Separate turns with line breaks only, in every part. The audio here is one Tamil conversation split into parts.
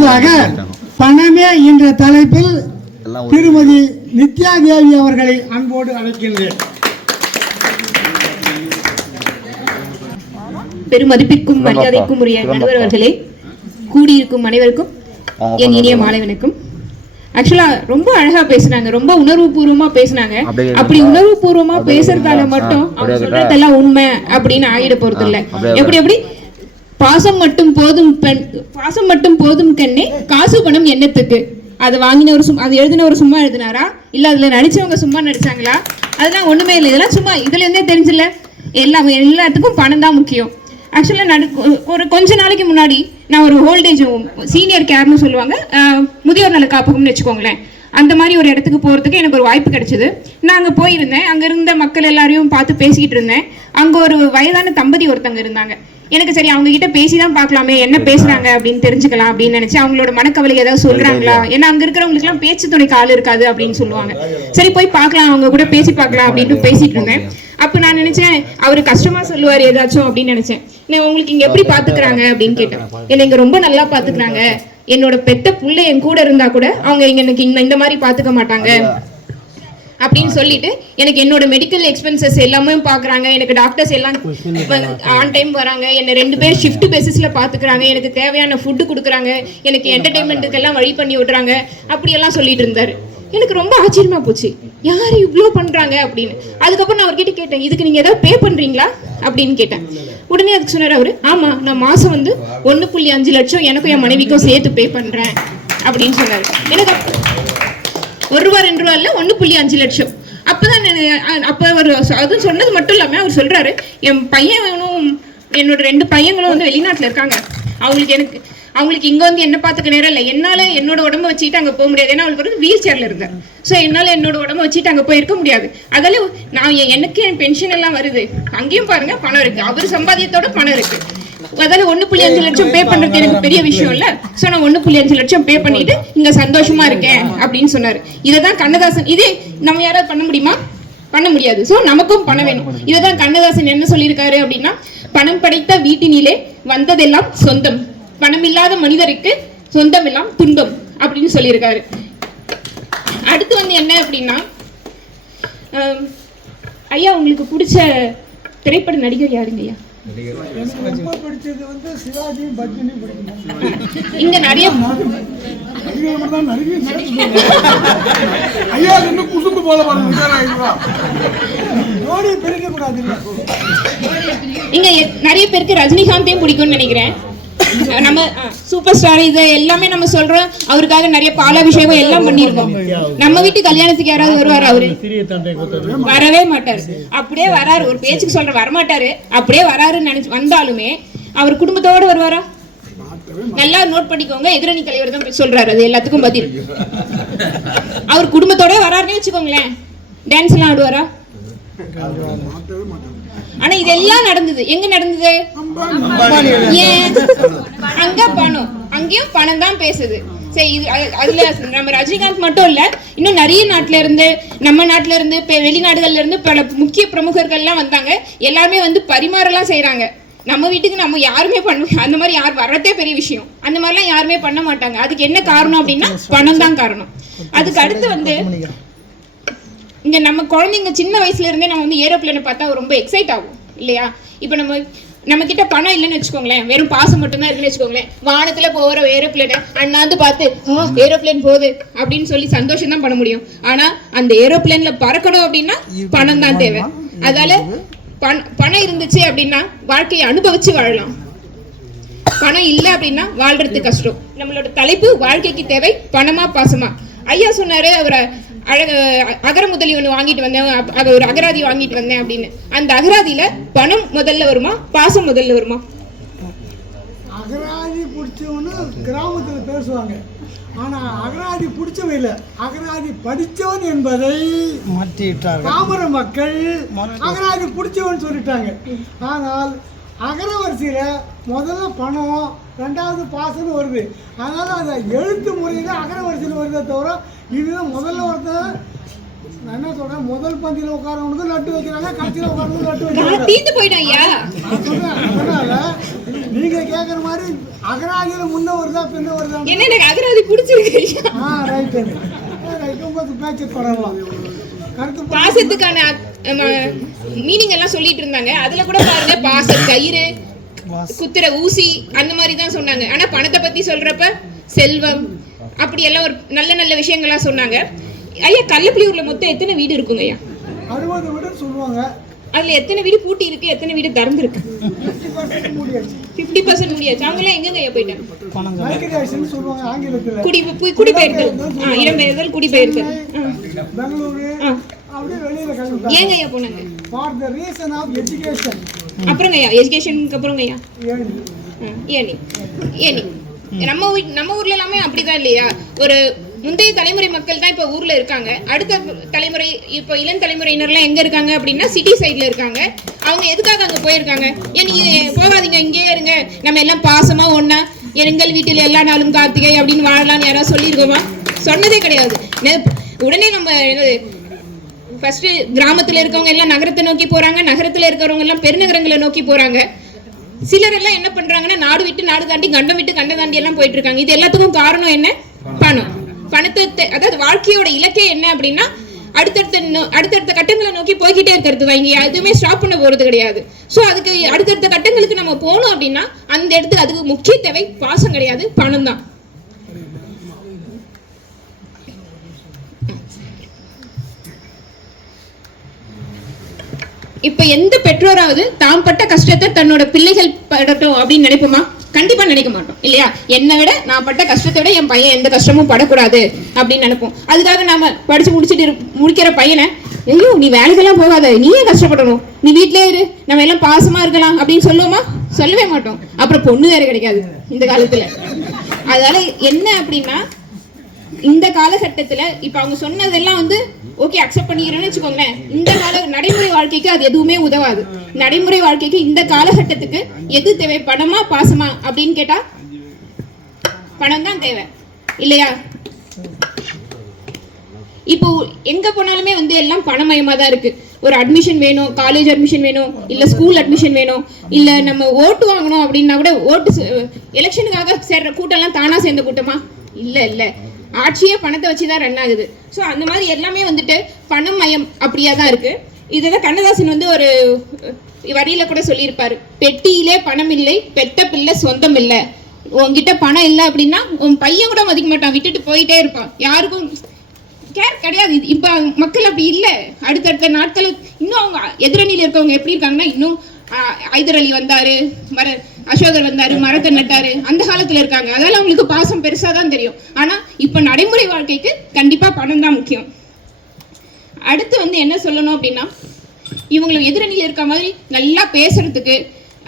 அடுத்ததாக பணமே என்ற தலைப்பில் திருமதி நித்யா தேவி அவர்களை அன்போடு அழைக்கின்றேன்.
பெருமதிப்பிற்கும் மரியாதைக்கும் உரிய நடுவர் அவர்களே கூடியிருக்கும் அனைவருக்கும் என் இனிய மாலை வணக்கம் ஆக்சுவலா ரொம்ப அழகா பேசுனாங்க ரொம்ப உணர்வுபூர்வமா பேசுனாங்க. அப்படி உணர்வுபூர்வமா பேசுறதால மட்டும் அவங்க சொல்றதெல்லாம் உண்மை அப்படின்னு ஆகிட போறது இல்ல எப்படி எப்படி? பாசம் மட்டும் போதும் பெண் பாசம் மட்டும் போதும் கண்ணே காசு பணம் என்னத்துக்கு? அது வாங்கின ஒரு சும்மா அது எழுதின ஒரு சும்மா எழுதினாரா? இல்ல அதுல நடிச்சவங்க சும்மா நடிச்சாங்களா? அதெல்லாம் ஒண்ணுமே இல்லை. இதெல்லாம் சும்மா இதுல இருந்தே தெரிஞ்சில்ல. எல்லாம் எல்லாத்துக்கும் பணம் தான் முக்கியம். ஆக்சுவலாக நடு ஒரு கொஞ்ச நாளைக்கு முன்னாடி நான் ஒரு ஓல்டேஜ் சீனியர் கேர்னு சொல்லுவாங்க. முதியோர் நல காப்பகம்னு வச்சுக்கோங்களேன். அந்த மாதிரி ஒரு இடத்துக்கு போகிறதுக்கு எனக்கு ஒரு வாய்ப்பு கிடைச்சிது. நான் அங்கே போயிருந்தேன். அங்கே இருந்த மக்கள் எல்லாரையும் பார்த்து பேசிக்கிட்டு இருந்தேன். அங்கே ஒரு வயதான தம்பதி ஒருத்தங்க இருந்தாங்க. எனக்கு சரி அவங்க கிட்ட பேசி தான் பார்க்கலாமே என்ன பேசுறாங்க அப்படின்னு தெரிஞ்சுக்கலாம் அப்படின்னு நினைச்சு அவங்களோட மனக்கவலை ஏதாவது சொல்றாங்களா? ஏன்னா அங்க இருக்கிறவங்களுக்கு எல்லாம் பேச்சு துணைக்கு ஆள் இருக்காது அப்படின்னு சொல்லுவாங்க. சரி போய் பார்க்கலாம் அவங்க கூட பேசி பார்க்கலாம் அப்படின்னு பேசிட்டு இருந்தேன். அப்ப நான் நினைச்சேன் அவரு கஷ்டமா சொல்லுவார் ஏதாச்சும் அப்படின்னு நினைச்சேன். நான் உங்களுக்கு இங்க எப்படி பாத்துக்கிறாங்க அப்படின்னு கேட்டேன். என்னை இங்க ரொம்ப நல்லா பாத்துக்கிறாங்க. என்னோட பெத்த புள்ள என் கூட இருந்தா கூட அவங்க இங்க எனக்கு இந்த- இந்த மாதிரி பாத்துக்க மாட்டாங்க. அப்படின்னு சொல்லிட்டு எனக்கு என்னோட மெடிக்கல் எக்ஸ்பென்சஸ் எல்லாமே பார்க்குறாங்க எனக்கு டாக்டர்ஸ் எல்லாம் ஆன் டைம் வராங்க. என்னை ரெண்டு பேர் ஷிஃப்ட் பேசிஸில் பார்த்துக்கிறாங்க எனக்கு தேவையான ஃபுட்டு கொடுக்குறாங்க. எனக்கு என்டர்டைன்மெண்ட்டுக்கு எல்லாம் வழி பண்ணி விடுறாங்க. அப்படியெல்லாம் சொல்லிட்டு இருந்தாரு. எனக்கு ரொம்ப ஆச்சரியமா போச்சு. யார் இவ்வளோ பண்ணுறாங்க அப்படின்னு? அதுக்கப்புறம் நான் அவர்கிட்ட கேட்டேன் இதுக்கு நீங்கள் ஏதாவது பே பண்ணுறீங்களா அப்படின்னு கேட்டேன். உடனே அதுக்கு சொன்னார் அவர் ஆமாம் நான் மாதம் வந்து ஒன்று புள்ளி அஞ்சு லட்சம் எனக்கும் என் மனைவிக்கும் சேர்த்து பே பண்ணுறேன் அப்படின்னு சொன்னார். எனக்கு ஒரு ரூபா ரெண்டு ரூபா இல்லை ஒன்று புள்ளி அஞ்சு லட்சம். அப்போதான் அப்போ அவர் அதுவும் சொன்னது மட்டும் இல்லாமல் அவர் சொல்கிறாரு என் பையனும் என்னோட ரெண்டு பையங்களும் வந்து வெளிநாட்டில் இருக்காங்க. அவங்களுக்கு எனக்கு அவங்களுக்கு இங்க வந்து என்ன பாத்துக்க நேரம் இல்லை. என்னால என்னோட உடம்ப வச்சுட்டு அங்க போக முடியாது. ஏன்னா அவங்களுக்கு வந்து வீல் சேர்ல இருந்தேன். சோ என்னால என்னோட உடம்ப வச்சுட்டு அங்க போயிருக்க முடியாது. அதால நான் எனக்கு என் பென்ஷன் எல்லாம் வருது. அங்கேயும் பாருங்க பணம் இருக்கு. அவர் சம்பாதியத்தோட பணம் இருக்கு. அதால ஒண்ணு புள்ளி அஞ்சு லட்சம் பே பண்றது எனக்கு பெரிய விஷயம் இல்ல. சோ நான் ஒண்ணு புள்ளி அஞ்சு லட்சம் பே பண்ணிட்டு இங்க சந்தோஷமா இருக்கேன் அப்படின்னு சொன்னாரு. இதைதான் கண்ணதாசன் இதே நம்ம யாராவது பண்ண முடியுமா? பண்ண முடியாது. சோ நமக்கும் பணம் வேணும். இதைதான் கண்ணதாசன் என்ன சொல்லியிருக்காரு அப்படின்னா பணம் படைத்த வீட்டினிலே வந்ததெல்லாம் சொந்தம். பணமில்லாத மனிதருக்கு சொந்தம் எல்லாம் துன்பம் அப்படின்னு சொல்லியிருக்காரு. அடுத்து வந்து என்ன அப்படின்னா ஐயா உங்களுக்கு பிடிச்ச திரைப்பட நடிகர் யாருங்க ஐயா? இங்க நிறைய
ஐயா இன்னும் குசும்பு போல
இங்க நிறைய பேருக்கு ரஜினிகாந்தையும் பிடிக்கும்னு நினைக்கிறேன். நம்ம சூப்பர் ஸ்டார் இது எல்லாமே நம்ம சொல்றோம். அவருக்காக நிறைய பாலாபிஷேகம் எல்லாம் பண்ணியிருக்கோம். நம்ம வீட்டு கல்யாணத்துக்கு யாராவது வருவார் அவரு? வரவே மாட்டாரு. அப்படியே வராரு. ஒரு பேச்சுக்கு சொல்ற வரமாட்டாரு. அப்படியே வராருன்னு நினைச்சு வந்தாலுமே அவர் குடும்பத்தோட வருவாரா? நல்லா நோட் பண்ணிக்கோங்க. எதிரணி தலைவர் தான் சொல்றாரு. அது எல்லாத்துக்கும் பதில். அவர் குடும்பத்தோட வராருன்னு வச்சுக்கோங்களேன். டான்ஸ் எல்லாம் ஆடுவாரா? ஆனா இதெல்லாம் நடந்தது. எங்க நடந்தது? ஏன்? அங்க பணம். அங்கேயும் பணம் தான் பேசுது. சரி இது அது- அதுல நம்ம ரஜினிகாந்த் மட்டும் இல்ல இன்னும் நிறைய நாட்டுல இருந்து நம்ம நாட்டுல இருந்து வெளிநாடுகள்ல இருந்து பல முக்கிய பிரமுகர்கள்லாம் வந்தாங்க. எல்லாருமே வந்து பரிமாறலாம் செய்றாங்க. நம்ம வீட்டுக்கு நம்ம யாருமே பண்ண அந்த மாதிரி யார் வர்றதே பெரிய விஷயம். அந்த மாதிரிலாம் யாருமே பண்ண மாட்டாங்க. அதுக்கு என்ன காரணம் அப்படின்னா பணம் தான் காரணம். அதுக்கு அடுத்து வந்து இங்க நம்ம குழந்தைங்க சின்ன வயசுல இருந்தே நம்ம வந்து ஏரோப்ளேனை பார்த்தா ரொம்ப எக்ஸைட் ஆகும் இல்லையா? இப்போ நம்ம நம்ம கிட்ட பணம் இல்லைன்னு வச்சுக்கோங்களேன் வெறும் பாசம் மட்டும்தான் இருக்குன்னு வச்சுக்கோங்களேன். வானத்துல போகிற ஏரோப்ளேனை அண்ணாந்து பார்த்து ஏரோப்ளேன் போகுது அப்படின்னு சொல்லி சந்தோஷம் தான் பண்ண முடியும். ஆனா அந்த ஏரோப்ளேன்ல பறக்கணும் அப்படின்னா பணம் தான் தேவை. அதால பண- பணம் இருந்துச்சு அப்படின்னா வாழ்க்கையை அனுபவிச்சு வாழலாம். பணம் இல்ல அப்படின்னா வாழ்றது கஷ்டம். நம்மளோட தலைப்பு வாழ்க்கைக்கு தேவை பணமா பாசமா? ஐயா சொன்னாரு அவரை அழக அகர முதலி ஒன்று வாங்கிட்டு வந்தேன். அது ஒரு அகராதி வாங்கிட்டு வந்தேன் அப்படின்னு. அந்த அகராதியில பணம் முதல்ல வருமா? பாசம் முதல்ல வருமா?
அகராதி பிடிச்சவனு கிராமத்தில் பேசுவாங்க. ஆனா அகராதி பிடிச்சவன் இல்லை. அகராதி படித்தவன் என்பதை
மாற்றிவிட்டார்கள்
பாமர மக்கள் அகராதி பிடிச்சவன் சொல்லிட்டாங்க. ஆனால் அகர வரிசையில் முதல்ல பணம் ரெண்டாவது பாசம்னு வருது. அதனால அதை எழுத்து முறையில் அகர வரிசையில் வருதே தவிர இதுதான் முதல்ல ஒருத்தன் நான் என்ன சொல்றேன் முதல் பந்தியில் உட்காரவனுக்கு லட்டு வைக்கிறாங்க கடைசியில் உட்காரவனுக்கு லட்டு வைக்கிறாங்க.
தீந்து
சொல்றேன், அதனால நீங்க கேக்குற மாதிரி அகராதியில முன்ன வருதா பின்ன வருதா
என்ன எனக்கு அகராதி பிடிச்சிருக்கு
ஆ ரைட்டு ரைட் உங்களுக்கு பேச்சு தொடரலாம். கருத்து
பாசத்துக்கான மீனிங் எல்லாம் சொல்லிட்டு இருந்தாங்க. அதுல கூட பாருங்க பாச கயிறு குத்துற ஊசி அந்த மாதிரி தான் சொன்னாங்க. ஆனா பணத்தை பத்தி சொல்றப்ப செல்வம் அப்படி எல்லாம் ஒரு நல்ல நல்ல விஷயங்கள்லாம் சொன்னாங்க. ஐயா கள்ளப்புலியூர்ல மொத்தம் எத்தனை வீடு இருக்குங்க ஐயா?
அறுபது விட சொல்லுவாங்க.
அதுல எத்தனை வீடு பூட்டி இருக்கு எத்தனை வீடு திறந்து இருக்கு
பர்சன்ட் மூடியாச்சு.
பிப்டி பர்சன்ட் முடியாச்சு. அவங்க எல்லாம் எங்கங்க ஐயா போயிட்டாங்க? குடி போய் குடிபெயர்தல் ஆ இடம்பெயர்தல் குடிபெயர்தல் ஆ.
பெங்களூரு
ஆ.
அப்படியே வெளியில கிளம்பிட்டாங்க
ஏங்க ஐயா போனாங்க
for the reason of education
அப்புறங்க ஐயா எஜுகேஷனுக்கு அப்புறங்க ஐயா. ஏனி ஏனி நம்ம நம்ம ஊர்ல எல்லாமே அப்படிதான் இல்லையா? ஒரு முந்தைய தலைமுறை மக்கள் தான் இப்ப ஊர்ல இருக்காங்க. அடுத்த தலைமுறை இப்போ இளம் தலைமுறையினர்லாம் எங்க இருக்காங்க அப்படின்னா சிட்டி சைடுல இருக்காங்க. அவங்க எதுக்காக அங்க போயிருக்காங்க? ஏன் நீங்க போகாதீங்க இங்கேயே இருங்க. நம்ம எல்லாம் பாசமா ஒண்ணா எங்கள் வீட்டில் எல்லா நாளும் கார்த்திகை அப்படின்னு வாழலாம்னு யாராவது சொல்லியிருக்கோமா? சொன்னதே கிடையாது. உடனே நம்ம என்னது ஃபர்ஸ்ட் கிராமத்துல இருக்கவங்க எல்லாம் நகரத்தை நோக்கி போறாங்க. நகரத்துல இருக்கிறவங்க எல்லாம் பெருநகரங்களை நோக்கி போறாங்க. சிலர் எல்லாம் என்ன பண்றாங்கன்னா நாடு விட்டு நாடு தாண்டி கண்டம் விட்டு கண்டம் தாண்டி எல்லாம் போயிட்டு இருக்காங்க. இது எல்லாத்துக்கும் காரணம் என்ன? பணம். பணத்தை அதாவது வாழ்க்கையோட இலக்கே என்ன அப்படின்னா அடுத்தடுத்த நோ- அடுத்தடுத்த கட்டங்களை நோக்கி போய்கிட்டே இருக்கிறது தான். இங்க எதுவுமே ஸ்டாப் பண்ண போறது கிடையாது. ஸோ அதுக்கு அடுத்தடுத்த கட்டங்களுக்கு நம்ம போனோம் அப்படின்னா அந்த இடத்துக்கு அதுக்கு முக்கிய தேவை பாசம் கிடையாது பணம் தான் இப்ப எந்த பெற்றோராவது தாம் பட்ட கஷ்டத்தை தன்னோட பிள்ளைகள் படட்டும் அப்படின்னு நினைப்போமா? கண்டிப்பா நினைக்க மாட்டோம் இல்லையா? என்னை விட நான் பட்ட கஷ்டத்தை விட என் பையன் எந்த கஷ்டமும் படக்கூடாது அப்படின்னு நினைப்போம். அதுக்காக நாம படிச்சு முடிச்சுட்டு இரு- முடிக்கிற பையனை ஐயோ நீ வேலைக்கெல்லாம் போகாத நீயே கஷ்டப்படணும். நீ வீட்லயே இரு நம்ம எல்லாம் பாசமா இருக்கலாம் அப்படின்னு சொல்லுவோமா? சொல்லவே மாட்டோம். அப்புறம் பொண்ணு வேற கிடைக்காது இந்த காலத்துல. அதனால என்ன அப்படின்னா இந்த காலகட்டத்துல இப்ப அவங்க சொன்னதெல்லாம் வந்து ஓகே அக்செப்ட் பண்ணிக்கிறேன்னு வச்சுக்கோங்களேன். இந்த கால நடைமுறை வாழ்க்கைக்கு அது எதுவுமே உதவாது. நடைமுறை வாழ்க்கைக்கு இந்த காலகட்டத்துக்கு எது தேவை? பணமா பாசமா? அப்படின்னு கேட்டா பணம் தான் தேவை. இல்லையா? இப்போ எங்க போனாலுமே வந்து எல்லாம் பணமயமா தான் இருக்கு. ஒரு அட்மிஷன் வேணும் காலேஜ் அட்மிஷன் வேணும் இல்ல ஸ்கூல் அட்மிஷன் வேணும் இல்ல நம்ம ஓட்டு வாங்கணும் அப்படின்னா கூட ஓட்டு எலெக்ஷனுக்காக சேர்ற கூட்டம்லாம் தானா சேர்ந்த கூட்டமா? இல்ல இல்ல. ஆட்சியே பணத்தை வச்சு தான் ரன் ஆகுது. ஸோ அந்த மாதிரி எல்லாமே வந்துட்டு பணம் மயம் அப்படியா தான் இருக்கு. இதுதான் கண்ணதாசன் வந்து ஒரு வரியில கூட சொல்லியிருப்பாரு. பெட்டியிலே பணம் இல்லை பெத்த பிள்ளை சொந்தம் இல்லை. உன்கிட்ட பணம் இல்லை அப்படின்னா உன் பையன் கூட மதிக்க மாட்டான் விட்டுட்டு போயிட்டே இருப்பான். யாருக்கும் கேர் கிடையாது. இது- இப்ப மக்கள் அப்படி இல்லை. அடுத்தடுத்த நாட்கள் இன்னும் அவங்க எதிரணியில் இருக்கவங்க எப்படி இருக்காங்கன்னா இன்னும் ஹைதர் அலி வந்தாரு மர அசோகர் வந்தாரு மரத்தை நட்டாரு அந்த காலத்துல இருக்காங்க. அதால அவங்களுக்கு பாசம் பெருசா தான் தெரியும். ஆனா இப்ப நடைமுறை வாழ்க்கைக்கு கண்டிப்பா பணம் தான் முக்கியம். அடுத்து வந்து என்ன சொல்லணும் அப்படின்னா இவங்களை எதிரணியில் இருக்க மாதிரி நல்லா பேசுறதுக்கு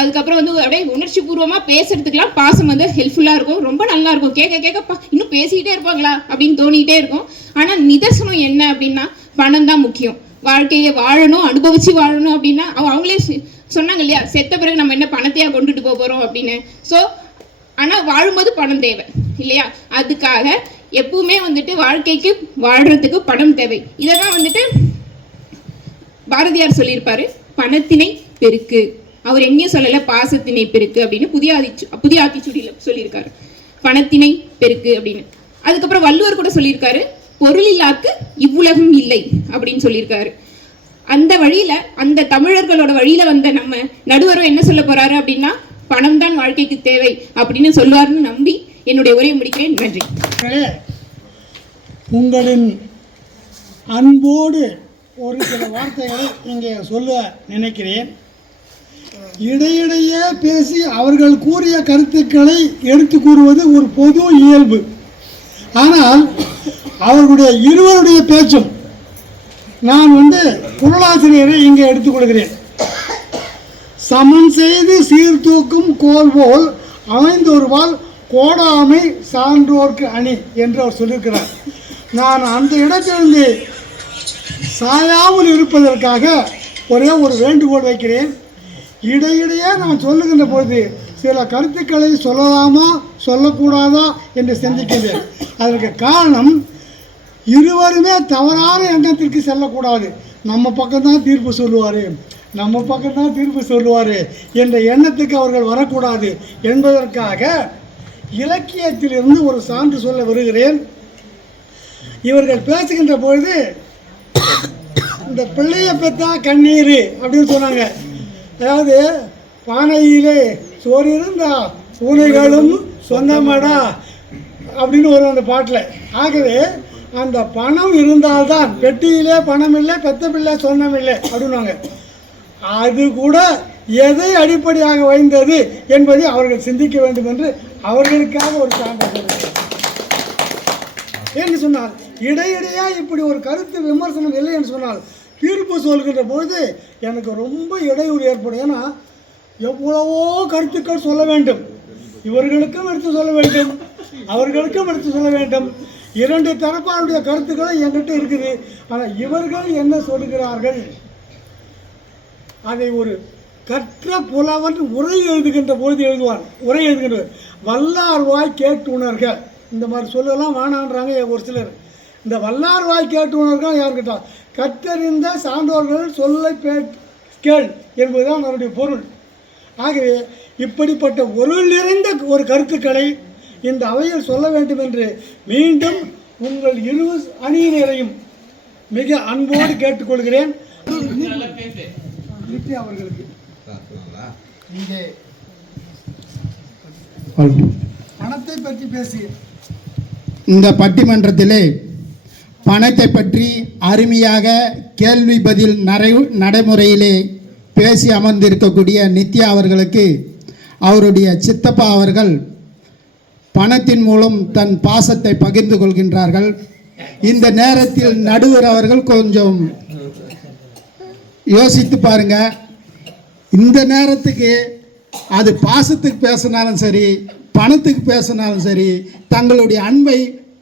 அதுக்கப்புறம் வந்து அப்படியே உணர்ச்சி பூர்வமா பேசுறதுக்குலாம் பாசம் வந்து ஹெல்ப்ஃபுல்லா இருக்கும். ரொம்ப நல்லா இருக்கும். கேட்க கேட்கப்பா இன்னும் பேசிக்கிட்டே இருப்பாங்களா? அப்படின்னு தோணிக்கிட்டே இருக்கும். ஆனா நிதர்சனம் என்ன அப்படின்னா பணம் தான் முக்கியம். வாழ்க்கையை வாழணும் அனுபவிச்சு வாழணும் அப்படின்னா அவங்களே சொன்னாங்க இல்லையா செத்த பிறகு நம்ம என்ன பணத்தையா கொண்டுட்டு போக போறோம் அப்படின்னு. ஸோ ஆனா வாழும்போது பணம் தேவை இல்லையா? அதுக்காக எப்பவுமே வந்துட்டு வாழ்க்கைக்கு வாழ்றதுக்கு பணம் தேவை. இதை தான் வந்துட்டு பாரதியார் சொல்லியிருப்பாரு பணத்தினை பெருக்கு. அவர் எங்கேயும் சொல்லல பாசத்தினை பெருக்கு அப்படின்னு புதிய ஆதிச்சு புதிய ஆத்திச்சூடியில் சொல்லியிருக்காரு. பணத்தினை பெருக்கு அப்படின்னு. அதுக்கப்புறம் வள்ளுவர் கூட சொல்லியிருக்காரு பொருளில்லாக்கு இவ்வுலகம் இல்லை அப்படின்னு சொல்லியிருக்காரு. அந்த வழியில அந்த தமிழர்களோட வழியில வந்த நம்ம நடுவரும் என்ன சொல்ல போறாரு அப்படின்னா பணம் தான் வாழ்க்கைக்கு தேவை அப்படின்னு சொல்லுவாருன்னு நம்பி என்னுடைய உரையை முடிக்கிறேன். நன்றி.
உங்களின் அன்போடு ஒரு சில வார்த்தைகளை இங்கே சொல்ல நினைக்கிறேன். இடையிடையே பேசி அவர்கள் கூறிய கருத்துக்களை எடுத்து கூறுவது ஒரு பொது இயல்பு. ஆனால் அவர்களுடைய இருவருடைய பேச்சும் நான் வந்து குரலாசிரியரை இங்கே எடுத்துக்கொள்கிறேன். சமன் செய்து சீர்தூக்கும் கோல் போல் அமைந்தொருவால் கோடாமை சான்றோர்க்கு அணி என்று அவர் சொல்லியிருக்கிறார். நான் அந்த இடத்திலிருந்து சாயாமல் இருப்பதற்காக ஒரே ஒரு வேண்டுகோள் வைக்கிறேன். இடையிடையே நான் சொல்லுகின்ற பொழுது சில கருத்துக்களை சொல்லலாமா சொல்லக்கூடாதா என்று சிந்திக்கின்றேன். அதற்கு காரணம் இருவருமே தவறான எண்ணத்திற்கு செல்லக்கூடாது. நம்ம பக்கம்தான் தீர்ப்பு சொல்லுவார். நம்ம பக்கம் தான் தீர்ப்பு சொல்லுவார் என்ற எண்ணத்துக்கு அவர்கள் வரக்கூடாது என்பதற்காக இலக்கியத்திலிருந்து ஒரு சான்று சொல்ல வருகிறேன். இவர்கள் பேசுகின்ற பொழுது இந்த பிள்ளைய பெற்றா கண்ணீர் அப்படின்னு சொன்னாங்க. அதாவது பானையிலே சோறு இருந்தா பூனைகளும் சொந்தமாடா அப்படின்னு வரும் அந்த பாட்டில். ஆகவே அந்த பணம் இருந்தால்தான் பெட்டியிலே பணம் இல்லை பெத்த பிள்ளை சொன்னம் இல்லை அப்படின்னாங்க. அது கூட எதை அடிப்படையாக வைந்தது என்பதை அவர்கள் சிந்திக்க வேண்டும் என்று அவர்களுக்காக ஒரு சான்று என்று சொன்னால் இடையிடையே இப்படி ஒரு கருத்து விமர்சனம் இல்லை என்று சொன்னால் தீர்ப்பு சொல்கின்ற பொழுது எனக்கு ரொம்ப இடையூறு ஏற்படும். ஏன்னா எவ்வளவோ கருத்துக்கள் சொல்ல வேண்டும். இவர்களுக்கும் எடுத்து சொல்ல வேண்டும். அவர்களுக்கும் எடுத்து சொல்ல வேண்டும். இரண்டு தரப்பாருடைய கருத்துக்களும் என்கிட்ட இருக்குது. ஆனால் இவர்கள் என்ன சொல்கிறார்கள் அதை ஒரு கற்ற புலவன் உரை எழுதுகின்ற பொழுது எழுதுவார் உரை எழுதுகின்ற வல்லார்வாய் கேட்டு இந்த மாதிரி சொல்லலாம் வேணான்றாங்க ஒரு சிலர். இந்த வல்லார்வாய் கேட்டு உணர்க யாருக்கிட்டா கற்றறிந்த சான்றோர்கள் சொல்லை பே கேள் என்பதுதான் அவருடைய பொருள். ஆகவே இப்படிப்பட்ட ஒரு நிறைந்த ஒரு கருத்துக்களை இந்த அவையில் சொல்ல வேண்டும் என்று மீண்டும் உங்கள் இரு அணியினரையும் மிக அன்போடு கேட்டுக்கொள்கிறேன். நித்யா அவர்களுக்கு. இங்கே பணத்தை பற்றி பேசி.
இந்த பட்டிமன்றத்திலே பணத்தை பற்றி அருமையாக கேள்வி பதில் நடை நடைமுறையிலே பேசி அமர்ந்திருக்கக்கூடிய நித்யா அவர்களுக்கு அவருடைய சித்தப்பா அவர்கள் பணத்தின் மூலம் தன் பாசத்தை பகிர்ந்து கொள்கின்றார்கள். இந்த நேரத்தில் நடுவர் அவர்கள் கொஞ்சம் யோசித்து பாருங்க. இந்த நேரத்துக்கு அது பாசத்துக்கு பேசினாலும் சரி பணத்துக்கு பேசினாலும் சரி தங்களுடைய அன்பை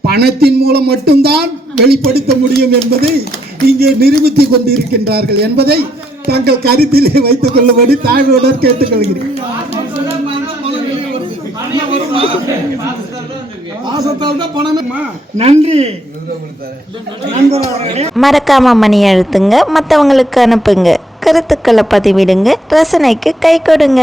பணத்தின் மூலம் மட்டும்தான் வெளிப்படுத்த முடியும் என்பதை இங்கே நிரூபித்துக் கொண்டிருக்கின்றார்கள் என்பதை தங்கள் கருத்திலே வைத்துக் கொள்ளும்படி தாழ்வுடன் கேட்டுக்கொள்கிறேன்.
பாசத்தால் தான் பணமே நன்றி.
மறக்காம மணி அழுத்துங்க மற்றவங்களுக்கு அனுப்புங்க. கருத்துக்களை பதிவிடுங்க ரசனைக்கு கை கொடுங்க.